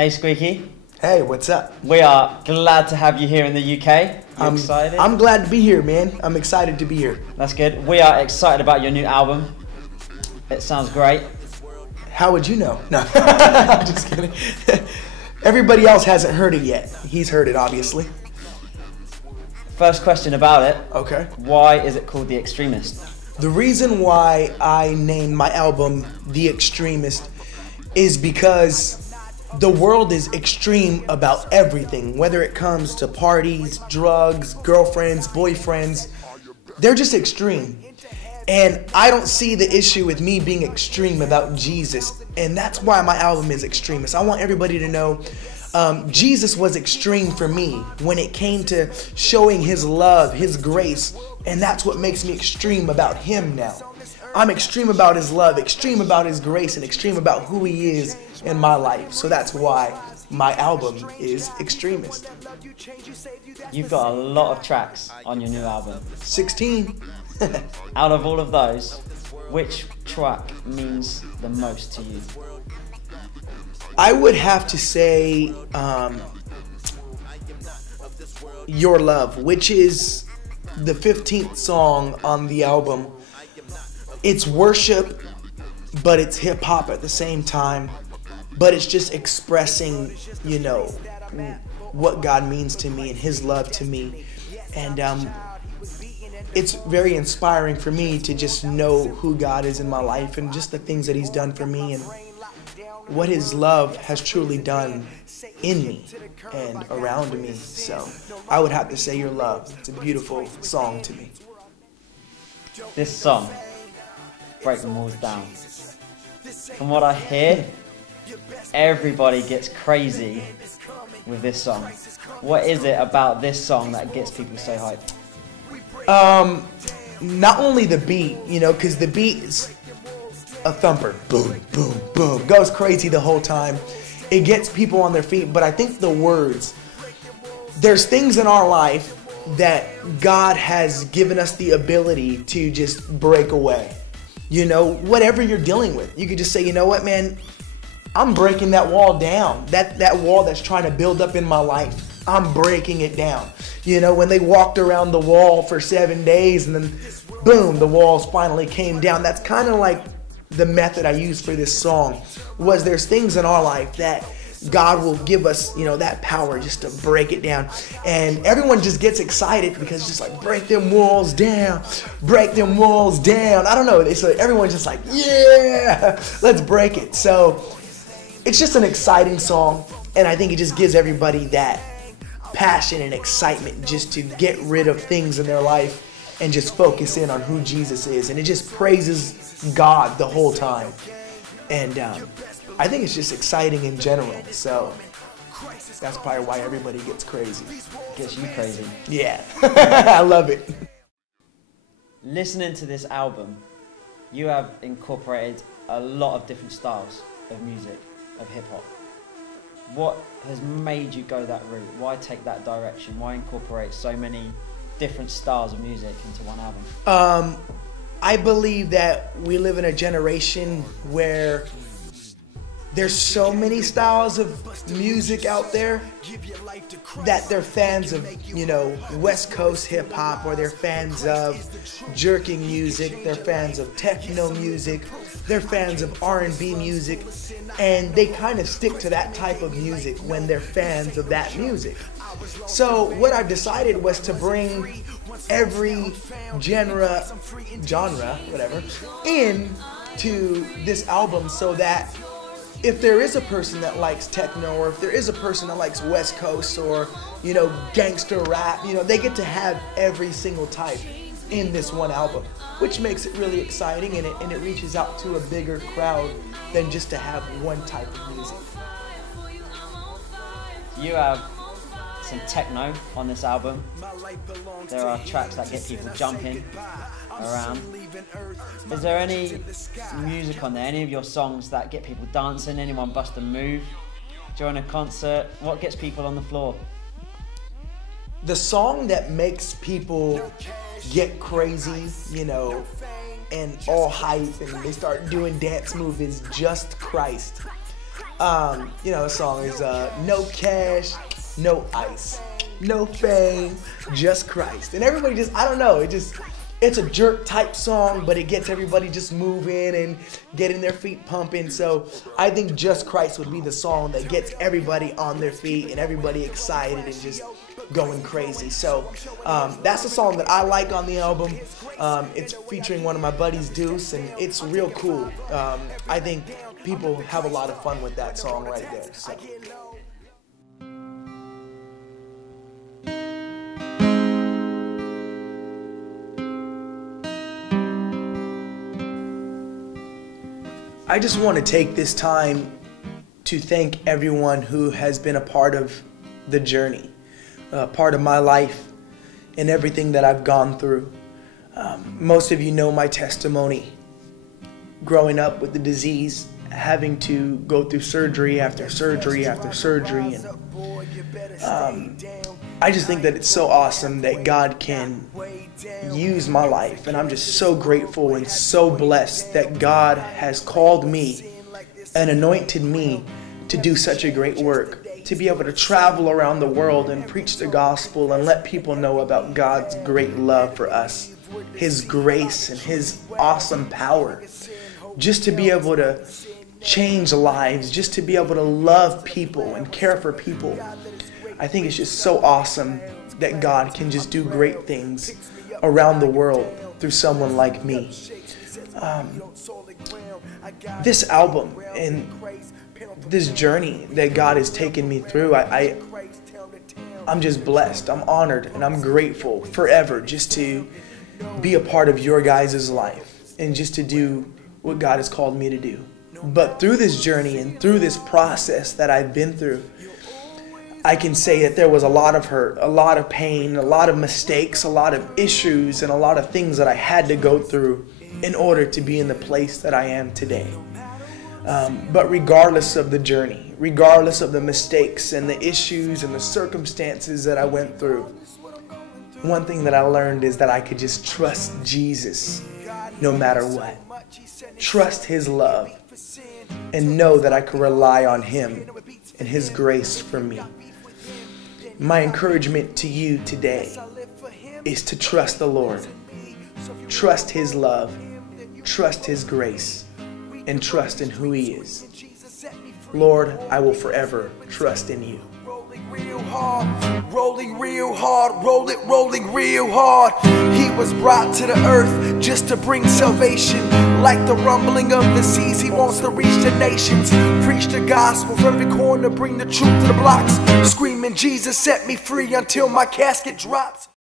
Hey Sqwyky, Hey, what's up? we are glad to have you here in the UK. You excited? I'm glad to be here, man. I'm excited to be here. That's good. We are excited about your new album. It sounds great. How would you know? No, I'm just kidding. Everybody else hasn't heard it yet. He's heard it, obviously. First question about it. Okay. Why is it called The Extremist? The reason why I named my album The Extremist is because the world is extreme about everything, whether it comes to parties, drugs, girlfriends, boyfriends. They're just extreme. And I don't see the issue with me being extreme about Jesus. And that's why my album is Extremist. I want everybody to know Jesus was extreme for me when it came to showing his love, his grace. And that's what makes me extreme about him now. I'm extreme about his love, extreme about his grace, and extreme about who he is in my life. So that's why my album is Extremist. You've got a lot of tracks on your new album. 16. Out of all of those, which track means the most to you? I would have to say Your Love, which is the 15th song on the album. It's worship, but it's hip hop at the same time. But it's just expressing, you know, what God means to me and his love to me. And it's very inspiring for me to just know who God is in my life and just the things that he's done for me and what his love has truly done in me and around me. So I would have to say Your Love. It's a beautiful song to me. This song, Break Them Walls Down. From what I hear, everybody gets crazy with this song. What is it about this song that gets people so hyped? Not only the beat, you know, because the beat is a thumper. Boom, boom, boom. Goes crazy the whole time. It gets people on their feet, but I think the words, there's things in our life that God has given us the ability to just break away. You know, whatever you're dealing with, you could just say, you know what, man, I'm breaking that wall down. That wall that's trying to build up in my life, I'm breaking it down. You know, when they walked around the wall for 7 days and then boom, the walls finally came down. That's kind of like the method I use for this song. Was there's things in our life that God will give us, you know, that power just to break it down. And everyone just gets excited because it's just like, break them walls down, break them walls down. I don't know. So everyone's just like, yeah, let's break it. So it's just an exciting song. And I think it just gives everybody that passion and excitement just to get rid of things in their life and just focus in on who Jesus is. And it just praises God the whole time. And I think it's just exciting in general. So that's probably why everybody gets crazy. Gets you crazy. Yeah, I love it. Listening to this album, you have incorporated a lot of different styles of music, of hip hop. What has made you go that route? Why take that direction? Why incorporate so many different styles of music into one album? I believe that we live in a generation where there's so many styles of music out there that they're fans of, you know, West Coast hip hop, or they're fans of jerking music, they're fans of techno music, they're fans of R&B music, and they kind of stick to that type of music when they're fans of that music. So what I decided was to bring every genre, whatever, into this album so that if there is a person that likes techno, or if there is a person that likes West Coast, or, you know, gangster rap, you know, they get to have every single type in this one album, which makes it really exciting, and it reaches out to a bigger crowd than just to have one type of music. You have some techno on this album. There are tracks that get people jumping around. Is there any music on there, any of your songs that get people dancing, anyone bust a move during a concert? What gets people on the floor? The song that makes people get crazy, you know, and all hype and they start doing dance moves is Just Christ. The song is no cash, no ice, no fame, just Christ. And everybody just, I don't know, it's a jerk type song, but it gets everybody just moving and getting their feet pumping. So I think Just Christ would be the song that gets everybody on their feet and everybody excited and just going crazy. So that's the song that I like on the album. It's featuring one of my buddies, Deuce, and it's real cool. I think people have a lot of fun with that song right there. So. I just want to take this time to thank everyone who has been a part of the journey, part of my life and everything that I've gone through. Most of you know my testimony. Growing up with the disease, having to go through surgery after surgery after surgery, and I just think that it's so awesome that God can use my life, and I'm just so grateful and so blessed that God has called me and anointed me to do such a great work, to be able to travel around the world and preach the gospel and let people know about God's great love for us, His grace and His awesome power, just to be able to change lives, just to be able to love people and care for people. I think it's just so awesome that God can just do great things around the world through someone like me. This album and this journey that God has taken me through, I'm just blessed, I'm honored, and I'm grateful forever just to be a part of your guys' life and just to do what God has called me to do. But through this journey and through this process that I've been through, I can say that there was a lot of hurt, a lot of pain, a lot of mistakes, a lot of issues, and a lot of things that I had to go through in order to be in the place that I am today. But regardless of the journey, regardless of the mistakes and the issues and the circumstances that I went through, one thing that I learned is that I could just trust Jesus no matter what. Trust His love and know that I could rely on Him and His grace for me. My encouragement to you today is to trust the Lord, trust His love, trust His grace, and trust in who He is. Lord, I will forever trust in you. Rolling real hard, rolling real hard. He was brought to the earth just to bring salvation. Like the rumbling of the seas, He wants to reach the nations. Preach the gospel from every corner, bring the truth to the blocks. Screaming, Jesus set me free until my casket drops.